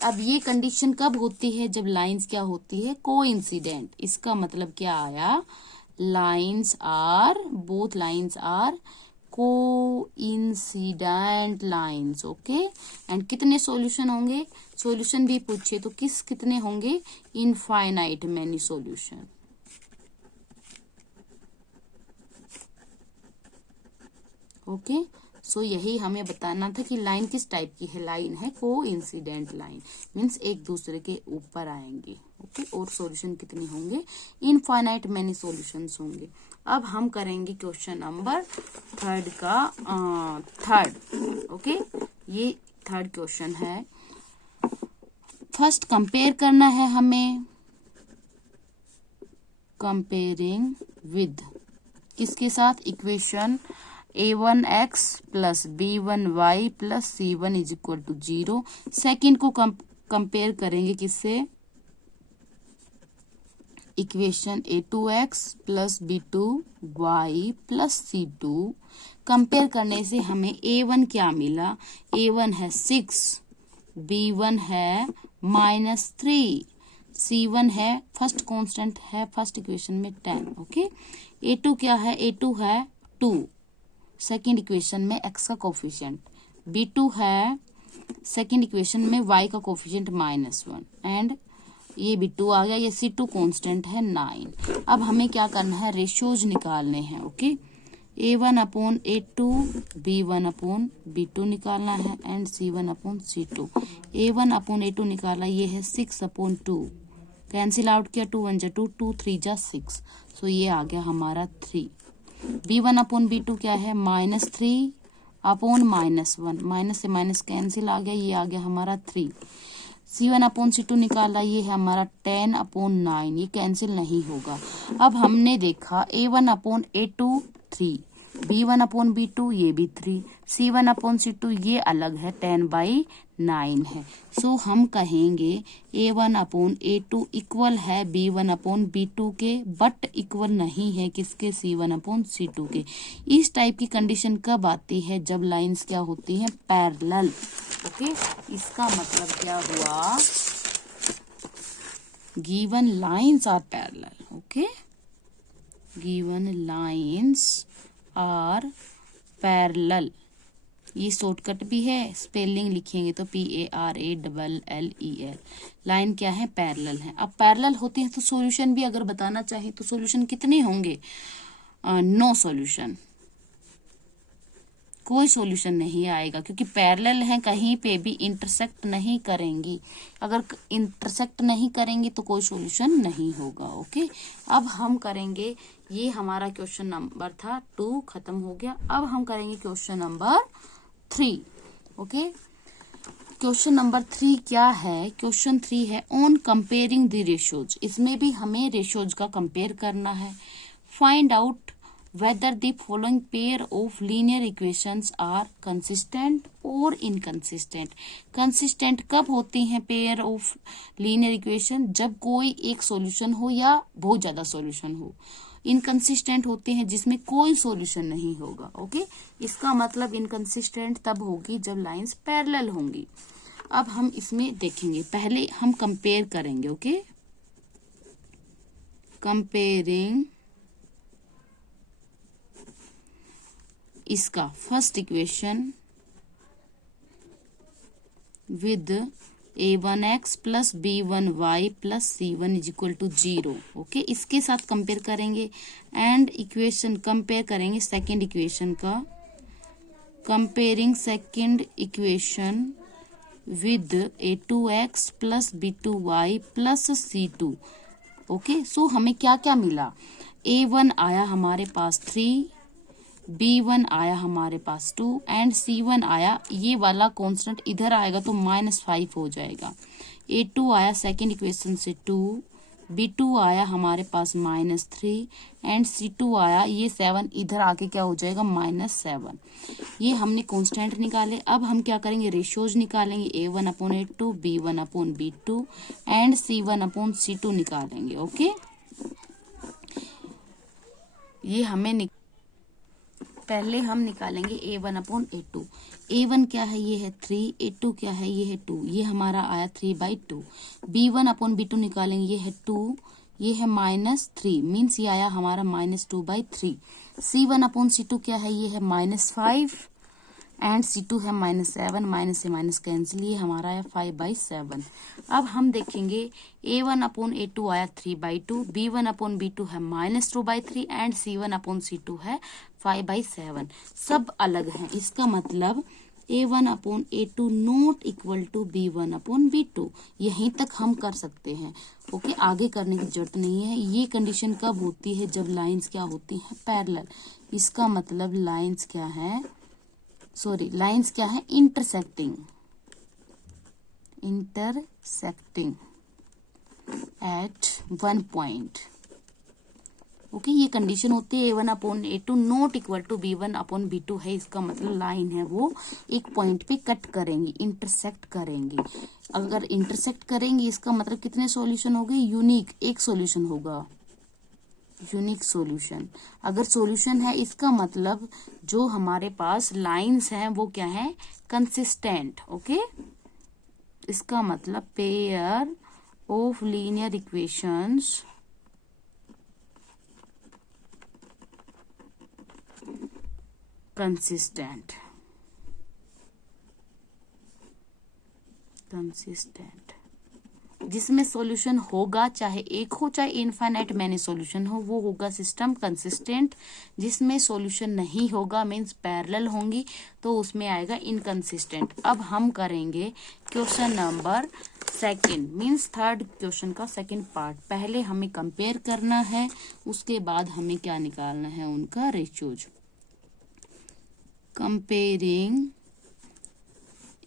अब ये कंडीशन कब होती है, जब लाइंस क्या होती है, कोइंसिडेंट। इसका मतलब क्या आया, lines are, both lines are coincident lines. Okay, and कितने सॉल्यूशन होंगे, सॉल्यूशन भी पूछे तो कितने होंगे, infinite many solution. Okay, so यही हमें बताना था कि लाइन किस टाइप की है, लाइन है कोइंसिडेंट लाइन, मीन्स एक दूसरे के ऊपर आएंगे। ओके, और सॉल्यूशन कितने होंगे, इनफाइनाइट मैनी सॉल्यूशंस होंगे। अब हम करेंगे क्वेश्चन नंबर 3 का थर्ड। ओके, ये थर्ड क्वेश्चन है। फर्स्ट कंपेयर करना है हमें, कंपेयरिंग विद किसके साथ, equation A1x plus B1y plus C1 is equal to 0। Second को कंपेयर करेंगे किससे, equation A2x plus B2y plus C2। Compare करने से हमें A1 क्या मिला, A1 है 6, B1 है -3, C1 है फर्स्ट कांस्टेंट है फर्स्ट इक्वेशन में 10। ओके, A2 क्या है, A2 है 2, सेकेंड इक्वेशन में x का कोफिशिएंट, B2 है सेकेंड इक्वेशन में y का कोफिशिएंट -1, एंड ये B2 आ गया, ये C2 कांस्टेंट है 9। अब हमें क्या करना है, रेशियोज निकालने हैं। ओके, A1/A2 B1/B2 निकालना है एंड C1/C2। A1/A2 निकाला, ये है 6/2, कैंसिल आउट किया, 2 1 जा 2, 2 3 जा 6, सो ये आ गया हमारा 3। b1 अपॉन b2 क्या है, -3 अपॉन -1, माइनस से माइनस कैंसिल आ गया, ये आ गया हमारा 3। c1 अपॉन c2 निकाला, ये है हमारा 10 अपॉन 9, ये कैंसिल नहीं होगा। अब हमने देखा a1 upon a2 3, b1 upon b2 ये भी 3, c1 अपॉन c2 ये अलग है, 10/9 है। सो हम कहेंगे a1 अपॉन a2 इक्वल है b1 अपॉन b2 के, बट इक्वल नहीं है किसके, c1 अपॉन c2 के। इस टाइप की कंडीशन कब आती है, जब लाइंस क्या होती हैं, पैरेलल। ओके, इसका मतलब क्या हुआ, given lines are parallel. Okay, given lines are parallel, ये शॉर्टकट भी है, स्पेलिंग लिखेंगे तो PARALLEL। लाइन क्या है, पैरेलल है। अब पैरेलल होती है तो सॉल्यूशन भी अगर बताना चाहे तो सॉल्यूशन कितने होंगे, नो सॉल्यूशन, कोई सॉल्यूशन नहीं आएगा, क्योंकि पैरेलल है, कहीं पे भी इंटरसेक्ट नहीं करेंगी। अगर इंटरसेक्ट नहीं करेंगी तो कोई सॉल्यूशन नहीं होगा। ओके, अब हम करेंगे, ये हमारा क्वेश्चन नंबर था 2 खत्म हो गया। अब हम करेंगे question number 3। Okay, question number 3 क्या है, क्वेश्चन 3 है ऑन कंपेयरिंग द रेशियोज। इसमें भी हमें रेशियोज का कंपेयर करना है। Find out whether the following pair of linear equations are consistent or inconsistent। consistent कब होती हैं pair of linear equation, जब कोई एक सॉल्यूशन हो या बहुत ज्यादा सॉल्यूशन हो। इनकंसिस्टेंट होते हैं जिसमें कोई सॉल्यूशन नहीं होगा। ओके, इसका मतलब इनकंसिस्टेंट तब होगी जब लाइंस पैरेलल होंगी। अब हम इसमें देखेंगे, पहले हम कंपेयर करेंगे। ओके, कंपेयरिंग इसका first equation with a1x plus b1y plus c1 is equal to 0। Okay, इसके साथ कंपेयर करेंगे एंड इक्वेशन कंपेयर करेंगे सेकेंड इक्वेशन का, comparing second equation with a2x plus b2y plus c2। Okay, so हमें क्या क्या मिला, a1 आया हमारे पास 3, b1 आया हमारे पास 2 एंड c1 आया, ये वाला कांस्टेंट इधर आएगा तो -5 हो जाएगा। a2 आया सेकेंड इक्वेशन से 2, b2 आया हमारे पास -3 एंड c2 आया, ये 7 इधर आके क्या हो जाएगा, -7। ये हमने कांस्टेंट निकाले। अब हम क्या करेंगे, रेशियोज निकालेंगे, a1 upon a2, b1 upon b2 and c1 upon c2 निकालेंगे। ओके, ये हमें पहले हम निकालेंगे a1 अपॉन a2। a1 क्या है, ये है 3, a2 क्या है, ये है 2, ये हमारा आया 3/2। b1 अपॉन b2 निकालेंगे, ये है 2, ये है -3, मीन्स ये आया हमारा -2/3। c1 अपॉन c2 क्या है, ये है -5 एंड c2 है -7, माइनस से माइनस कैंसिल, ये हमारा है 5/7। अब हम देखेंगे a1 अपॉन a2 आया 3/2, b1 अपॉन b2 है -2/3 एंड c1 अपॉन c2 है 5/7। सब अलग हैं, इसका मतलब a1 upon a2 not equal to b1 upon b2। यहीं तक हम कर सकते हैं। ओके, आगे करने की जरूरत नहीं है। ये कंडीशन कब होती है, जब लाइंस क्या होती हैं, पैरेलल। इसका मतलब लाइंस क्या है, लाइंस क्या है, intersecting at one point. Okay, ये कंडीशन होती है a1 upon a2 not equal to b1 upon b2 है। इसका मतलब लाइन है वो एक पॉइंट पे कट करेंगी, इंटरसेक्ट करेंगी। अगर इंटरसेक्ट करेंगी इसका मतलब कितने सॉल्यूशन हो गए, यूनिक, एक सॉल्यूशन होगा, यूनिक सॉल्यूशन। अगर सॉल्यूशन है इसका मतलब जो हमारे पास लाइंस हैं वो क्या है, कंसिस्टेंट। ओके, इसका मतलब pair of linear equations consistent जिसमें सॉल्यूशन होगा, चाहे एक हो चाहे इनफाइनाइट मैनी सॉल्यूशन हो, वो होगा सिस्टम कंसिस्टेंट। जिसमें सॉल्यूशन नहीं होगा मीन्स पैरेलल होंगी तो उसमें आएगा इनकंसिस्टेंट। अब हम करेंगे question number second means third question का सेकंड पार्ट। पहले हमें कंपेयर करना है, उसके बाद हमें क्या निकालना है, उनका रेशियोज। कंपेयरिंग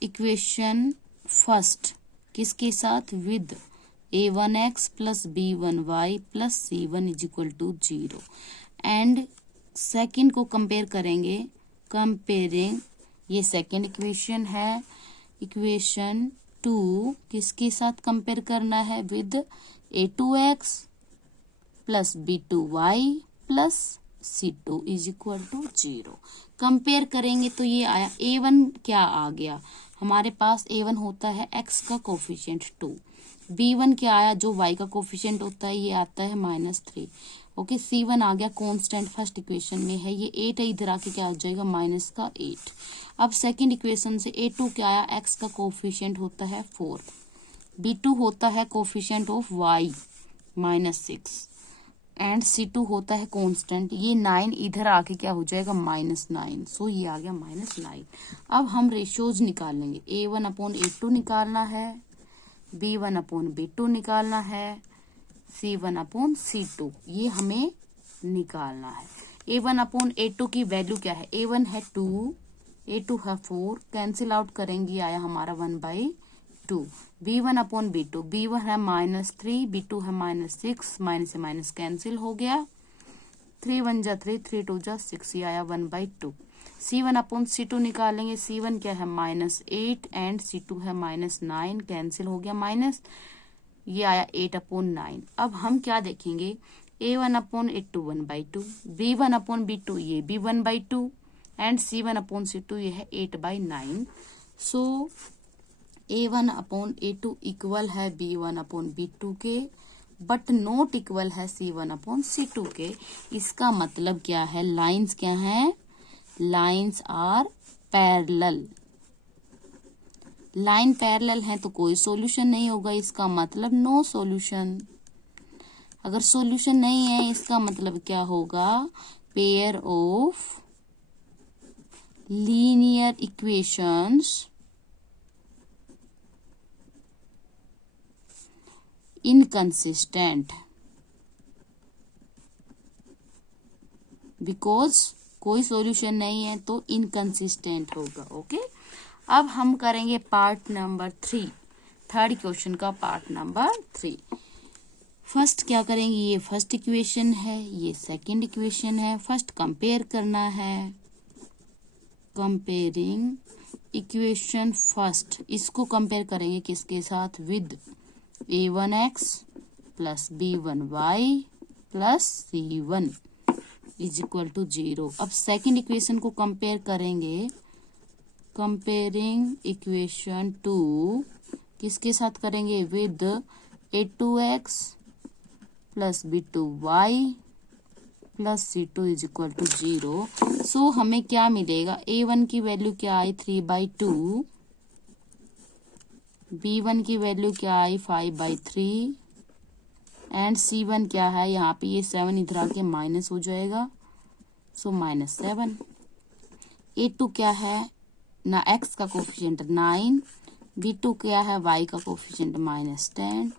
इक्वेशन फर्स्ट किसके साथ, with a1x plus b1y plus c1 is equal to 0। And second को कंपेयर करेंगे, कंपेयरिंग, ये सेकेंड इक्वेशन है, इक्वेशन 2 किसके साथ कंपेयर करना है, with a2x plus b2y plus c2 is equal to 0। Compare करेंगे तो ये आया, a1 क्या आ गया हमारे पास, a1 होता है x का कोफिशिएंट 2, b1 क्या आया जो y का कोफिशिएंट होता है, ये आता है -3। ओके, c1 आ गया कांस्टेंट, फर्स्ट इक्वेशन में है, ये 8 है, इधर आके क्या हो जाएगा -8। अब सेकंड इक्वेशन से a2 क्या आया, x का कोफिशिएंट होता है 4, b2 होता है coefficient of y -6 and c2 होता है कांस्टेंट, ये 9 इधर आके क्या हो जाएगा -9, सो ये आ गया -9। अब हम रेशियोज निकालेंगे, a1 अपॉन a2 निकालना है, b1 अपॉन b2 निकालना है, c1 अपॉन c2 ये हमें निकालना है। a1 अपॉन a2 की वैल्यू क्या है, a1 है 2, a2 है 4, कैंसिल आउट करेंगे, आया हमारा 1/2। b1 अपॉन b2, b1 है -3, b2 है -6, माइनस से माइनस कैंसिल हो गया, 3 1 जा 3, 3 2 जा 6, ये आया 1/2। c1 अपॉन c2 निकालेंगे, c1 क्या है -8 एंड c2 है -9, कैंसिल हो गया माइनस, ये आया 8 अपॉन 9। अब हम क्या देखेंगे, a1 upon a2 1/2, b1 upon b2 ये भी 1/2 एंड c1 अपॉन c2 ये है 8/9। सो a1 अपॉन a2 इक्वल है b1 अपॉन b2 के, बट नॉट इक्वल है c1 अपॉन c2 के। इसका मतलब क्या है, लाइंस क्या है, lines are parallel, line parallel है तो कोई सॉल्यूशन नहीं होगा, इसका मतलब नो सॉल्यूशन। अगर सॉल्यूशन नहीं है इसका मतलब क्या होगा, pair of linear equations inconsistent, because कोई सॉल्यूशन नहीं है तो इनकंसिस्टेंट होगा। ओके, अब हम करेंगे पार्ट नंबर 3, थर्ड क्वेश्चन का पार्ट नंबर 3। फर्स्ट क्या करेंगे, ये फर्स्ट इक्वेशन है, ये सेकंड इक्वेशन है, फर्स्ट कंपेयर करना है, कंपेयरिंग इक्वेशन फर्स्ट, इसको कंपेयर करेंगे किसके साथ, with a1x plus b1y plus c1 is equal to 0। अब सेकंड इक्वेशन को कंपेयर करेंगे, कंपेयरिंग इक्वेशन 2 किसके साथ करेंगे, with a2x plus b2y plus c2 is equal to 0। So हमें क्या मिलेगा, a1 की वैल्यू क्या आई 3/2, b1 की वैल्यू क्या आई 5/3 एंड c1 क्या है, यहाँ पे ये 7 इधर आके माइनस हो जाएगा, सो -7। a2 क्या है ना, x का कोफिशिएंट 9, b2 क्या है, y का कोफिशिएंट -10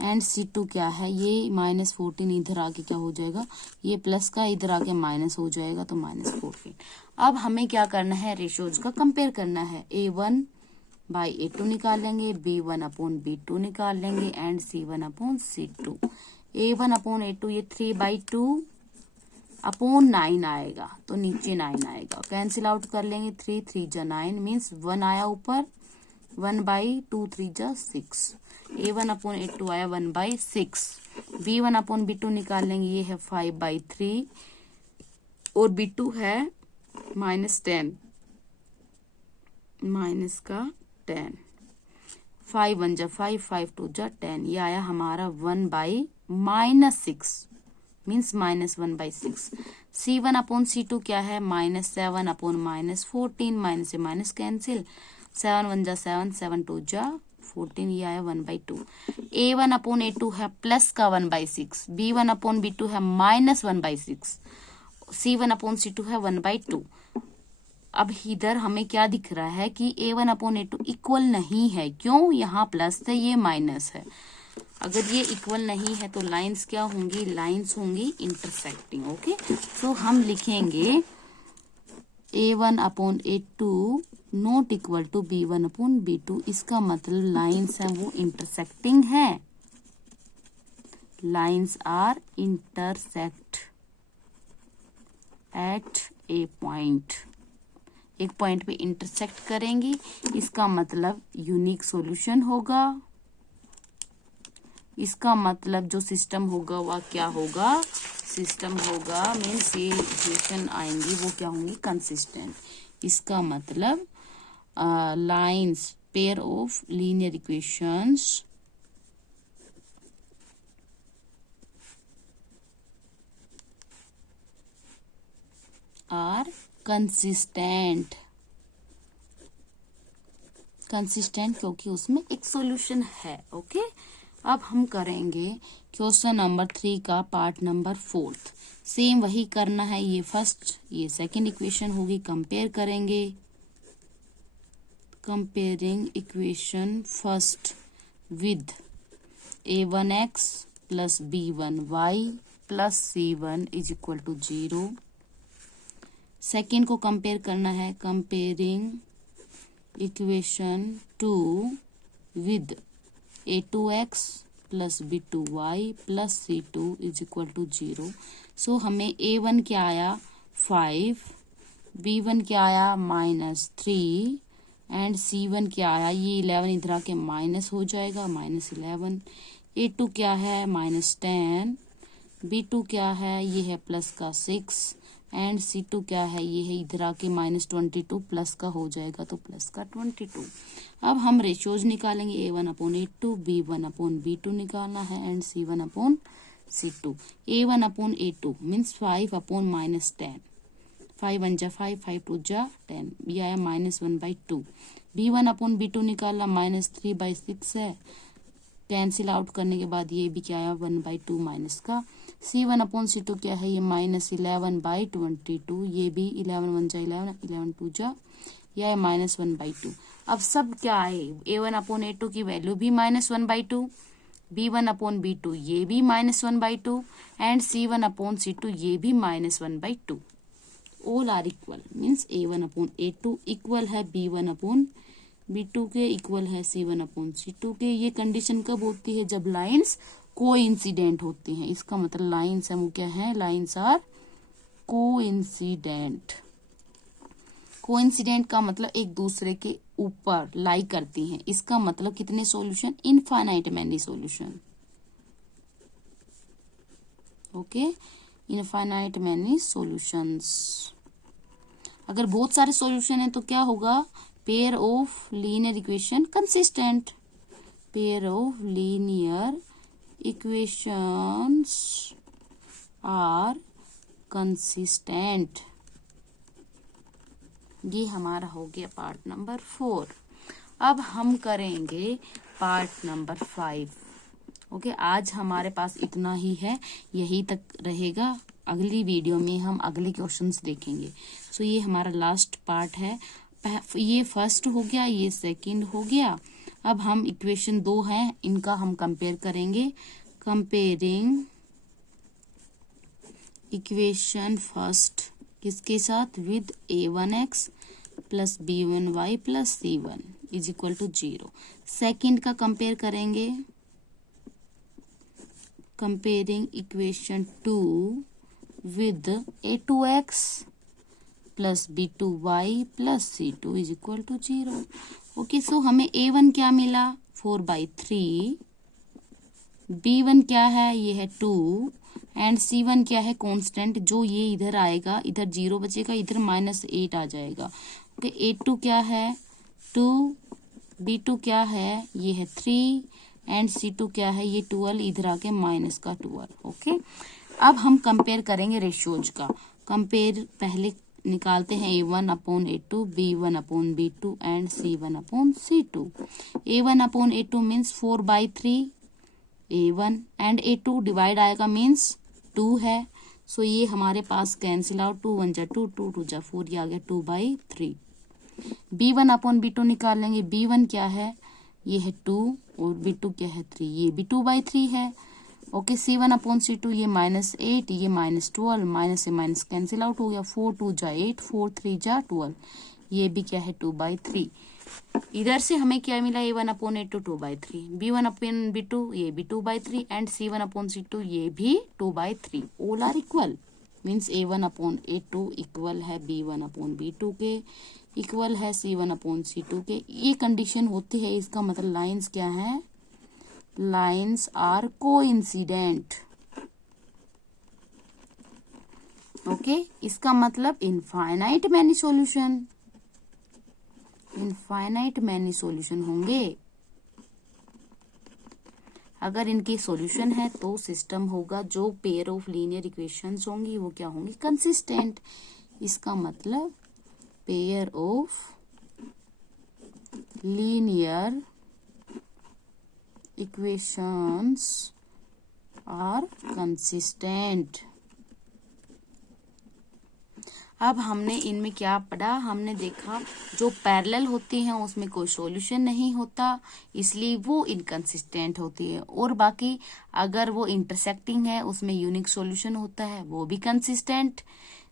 एंड c2 क्या है, ये -14 इधर आके क्या हो जाएगा, ये प्लस का इधर आके माइनस हो जाएगा तो -14। अब हमें क्या करना है, रेशियोज का कंपेयर करना है, a1 बाई a2 निकालेंगे, b1 अपॉन b2 निकाल लेंगे and c1 upon c2। a1 upon a2 ये 3/2 अपॉन 9 आएगा तो नीचे 9 आएगा, कैंसिल आउट कर लेंगे, 3 3 जा 9 मीन्स 1 आया ऊपर, 1/2 3 जा 6, a1 अपॉन a2 आया 1/6। b1 अपॉन b2 निकाल लेंगे, ये है 5/3 और b2 है -10, माइनस का 10, 5 1 जा 5, 5 2 जा 10, ये आया हमारा 1/6 मीन्स -1/6। c1 अपॉन c2 क्या है, -7 अपॉन -14, माइनस से माइनस कैंसिल, 7 1 जा 7, 7 2 जा 14, ये आया 1/2। a1 अपॉन a2 है प्लस का 1/6, b1 अपॉन b2 है -1/6, c1 अपॉन c2 है 1/2। अब इधर हमें क्या दिख रहा है कि A1/A2 इक्वल नहीं है। क्यों? यहाँ प्लस है, ये माइनस है। अगर ये इक्वल नहीं है तो लाइंस क्या होंगी? लाइंस होंगी इंटरसेक्टिंग। ओके, सो हम लिखेंगे A1/A2 not equal to B1/B2। इसका मतलब लाइंस है वो इंटरसेक्टिंग है। Lines are intersect at a point. एक पॉइंट पे इंटरसेक्ट करेंगी, इसका मतलब यूनिक सॉल्यूशन होगा। इसका मतलब जो सिस्टम होगा वह क्या होगा? सिस्टम होगा मीन्स ये इक्वेशन आएंगी वो क्या होंगी? कंसिस्टेंट। इसका मतलब lines pair of linear equations are consistent. Consistent क्योंकि उसमें एक सॉल्यूशन है। ओके, अब हम करेंगे क्वेश्चन नंबर 3 का पार्ट नंबर 4। सेम वही करना है। ये फर्स्ट, ये सेकंड इक्वेशन होगी, कंपेयर करेंगे। Comparing equation first with A1x plus B1y plus C1 is equal to 0। Second को कंपेयर करना है। Comparing equation 2 with A2x plus B2y plus C2 is equal to 0। So हमें A1 क्या आया? 5, B1 क्या आया? -3 एंड C1 क्या आया? ये 11 इधर आके माइनस हो जाएगा, -11। A2 क्या है? -10। B2 क्या है? ये है प्लस का 6 एंड C2 क्या है? ये है इधर आके -22 प्लस का हो जाएगा तो प्लस का 22। अब हम रेशियोज निकालेंगे। A1/A2 B1/B2 निकालना है एंड C1/C2। A1/A2 means 5/-10। 5 1 जा 5, 5 2 जा 10, ये आया -1/2। B1/B2 निकालना -3/6 है। कैंसिल आउट करने के बाद ये भी क्या आया? 1/2 माइनस का। C1/C2 क्या है? ये -11/22। ये भी 11 1 जा 11, 11 2 जा, यह है -1/2। अब सब क्या आए? A1/A2 की वैल्यू भी -1/2, B1/B2 ये भी -1/2 एंड C1/C2 ये भी -1/2। All are equal means A1/A2 equal है B1/B2 के, इक्वल है C1/C2 के। ये कंडीशन कब होती है? जब लाइंस कोइंसिडेंट होती हैं। इसका मतलब लाइंस है वो क्या है? Lines are coincident. कोइंसिडेंट का मतलब एक दूसरे के ऊपर लाई करती हैं। इसका मतलब कितने solution? Infinite many solution. Okay, infinite many solutions. अगर बहुत सारे सॉल्यूशन है तो क्या होगा? Pair of linear equation consistent. Pair of linear equations are consistent. ये हमारा हो गया पार्ट नंबर 4। अब हम करेंगे पार्ट नंबर 5। ओके, आज हमारे पास इतना ही है, यही तक रहेगा। अगली वीडियो में हम अगले क्वेश्चंस देखेंगे। सो ये हमारा लास्ट पार्ट है। ये फर्स्ट हो गया, ये सेकंड हो गया। अब हम इक्वेशन 2 हैं, इनका हम कंपेयर करेंगे। कंपेयरिंग इक्वेशन फर्स्ट किसके साथ? With A1x plus B1y plus C1 is equal to 0। Second का कंपेयर करेंगे। Comparing equation 2 with A2x plus B2y plus C2 is equal to 0। Okay, so हमें A1 क्या मिला? 4/3। B1 क्या है? ये है 2 एंड C1 क्या है? कांस्टेंट, जो ये इधर आएगा, इधर 0 बचेगा, इधर -8 आ जाएगा। ओके, A2 क्या है? 2। B2 क्या है? ये है 3 एंड C2 क्या है? ये 12, इधर आके माइनस का 12। ओके, अब हम कंपेयर करेंगे रेशियोज का। कंपेयर पहले निकालते हैं A1/A2, B1/B2 and C1/C2। A1/A2 means 4/3 A1 and A2 divide आएगा मीन्स 2 है। सो ये हमारे पास कैंसिल आउट, 2 1 जा 2, 2 2 जा 4, ये आ गया 2/3। B1 अपॉन B2 निकाल लेंगे। B1 क्या है, ये है 2 और B2 क्या है 3, ये भी 2/3 है। ओके, C1 अपॉन C2, ये -8, ये -12, माइनस से माइनस कैंसिल आउट हो गया, 4 2 जा 8, 4 3 जा 12, ये भी क्या है 2/3। इधर से हमें क्या मिला, A1 upon A2 2/3, B1 upon B2 ये भी 2/3 एंड C1 अपॉन C2 ये भी 2/3। All are equal, means A1 upon A2 equal है B1 अपॉन B2 के, इक्वल है C1 अपॉन C2 के। ये कंडीशन होती है, इसका मतलब लाइंस क्या है, लाइंस आर कोइंसिडेंट। ओके, इसका मतलब infinite many solution, infinite many solution होंगे। अगर इनकी सॉल्यूशन है तो सिस्टम होगा, जो पेयर ऑफ लीनियर इक्वेशंस होंगी वो क्या होंगी, कंसिस्टेंट। इसका मतलब pair of linear equations are consistent. अब हमने इनमें क्या पढ़ा, हमने देखा जो पैरेलल होती हैं उसमें कोई सॉल्यूशन नहीं होता, इसलिए वो इनकंसिस्टेंट होती है। और बाकी अगर वो इंटरसेक्टिंग है उसमें यूनिक सॉल्यूशन होता है, वो भी कंसिस्टेंट।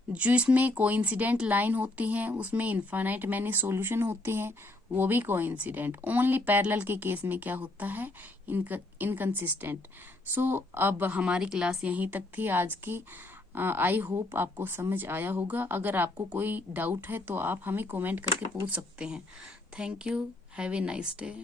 जिसमें कोइंसिडेंट लाइन होती है उसमें इनफाइनाइट मैनी सॉल्यूशन होते हैं, वो भी कोइंसिडेंट। ओनली पैरेलल के केस में क्या होता है, इनकंसिस्टेंट। सो अब हमारी क्लास यहीं तक थी आज की। आई होप आपको समझ आया होगा। अगर आपको कोई डाउट है तो आप हमें कमेंट करके पूछ सकते हैं। Thank you, have a nice day.